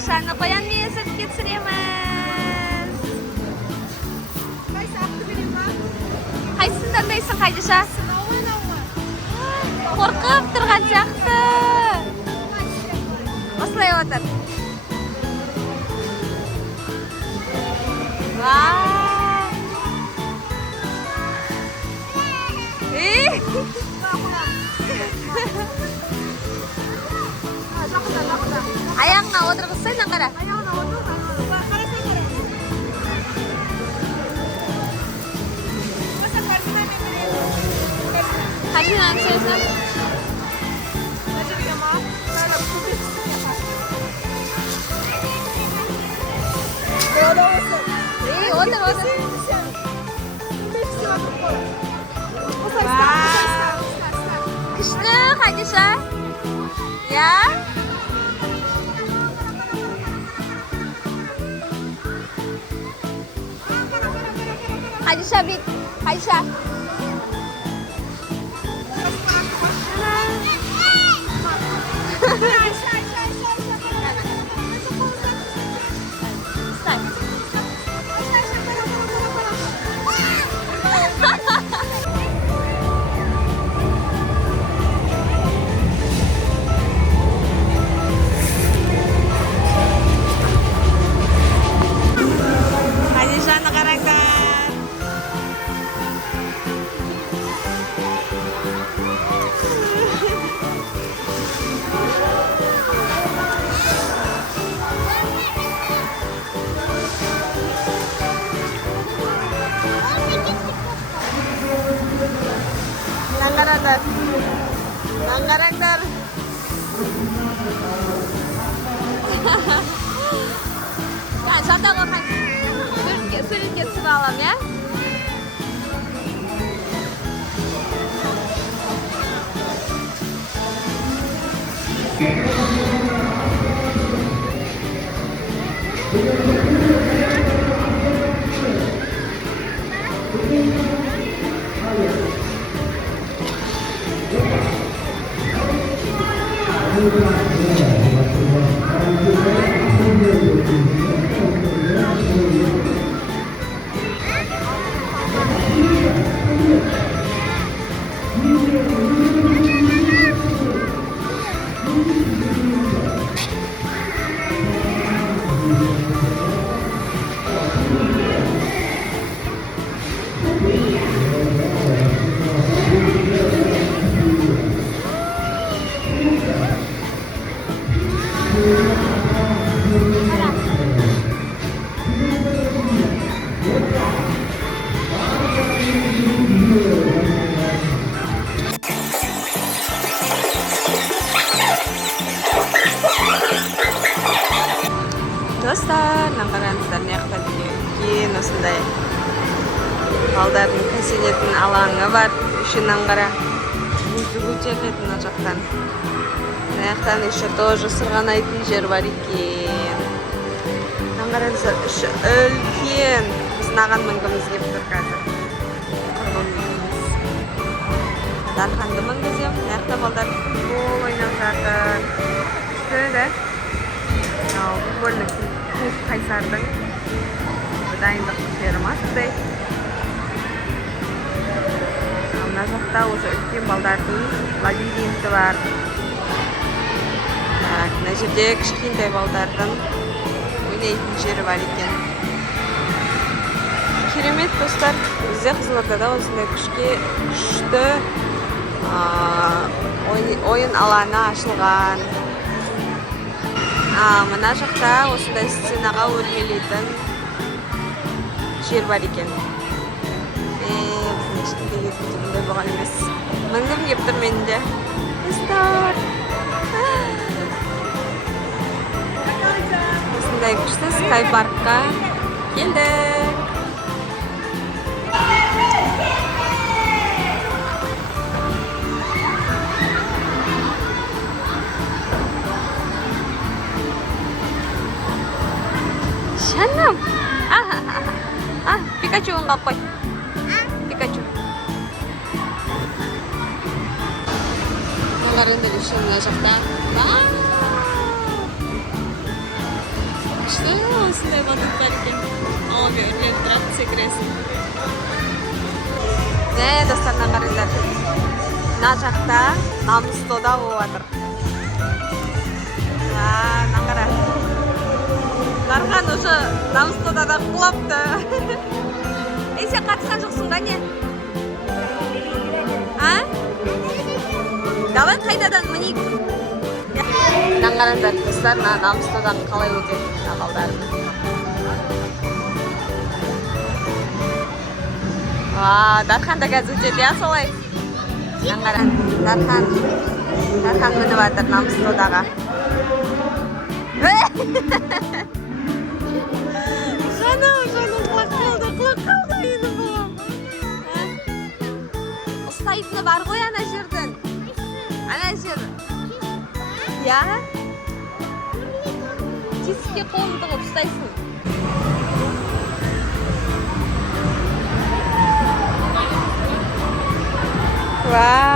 Қадишаны қоян мезіп кетсіреміз. Қайсысын таңдайсың, Қадиша? Қорқып тұрған жақсы. Осылай отыр. Аяғыңа отырғызсайын, қара. Қадишаның сөзін. Отыр, отыр. Күшті, Қадиша. Я? Қадиша бит. Қадиша. Қадишаны қараңдар. Қараңдар. Қараңдар. Жата қорған суретке түсіп алам, я? Достар, қараңыздар, не жақта екен осындай балдардың кәсенетін алаңы бар. Үшінен қара музыку чекетін о жақтан. Мына жақтан еще тоже сырғанайтын жер бар екен. Қараңыздар, үші үлкен. Біздің аған мінгіміз кеп тұр қазір. Дарханды мінгізем. Мына жақта балдар футбол ойнап жатыр. Күшті. Футболдық клуб Қайсардың дайындық күштері мастай. Мына жақта осы үлкен балдардың лабиринті бар. Мына жерде кішкентай балдардың ойнайтын жері бар екен. Керемет, достар. Бізде Қызылордада осындай күшті ойын алаңы ашылған. Мына жақта осындай сценаға өрмелейтін жер бар екен. Біздің ешкімде ертімде болған емес. Мінгім кеп тұр менде. Достар! Осындай күшті скайпаркқа келдік. Жаным! Пикачуын қалып қой. Пикачу. Қараңдар, мына жақта. күшті осындай батуттар екен. Ауаға үрленіп тұрады, секіресің. Достарынан қараңдар. Мына жақта намыстода болып жатыр. Мына қара. Дархан уже намыстодада құлапты. Сен қатысқан жоқсың ба не? Давай қайтадан мінейік. Мына қараңдар достар, намыстодан қалай өтеді амалдарын. Дархан да қазір өтеді, я солай? Мына қараң, Дархан мініп жатыр намыстодаға. Жаным, құлақ қалды енді болам. Ұстайтыны бар ғой ана жердің. Ана жер. Я? Тесікке қолын тығып ұстайсың. Вау!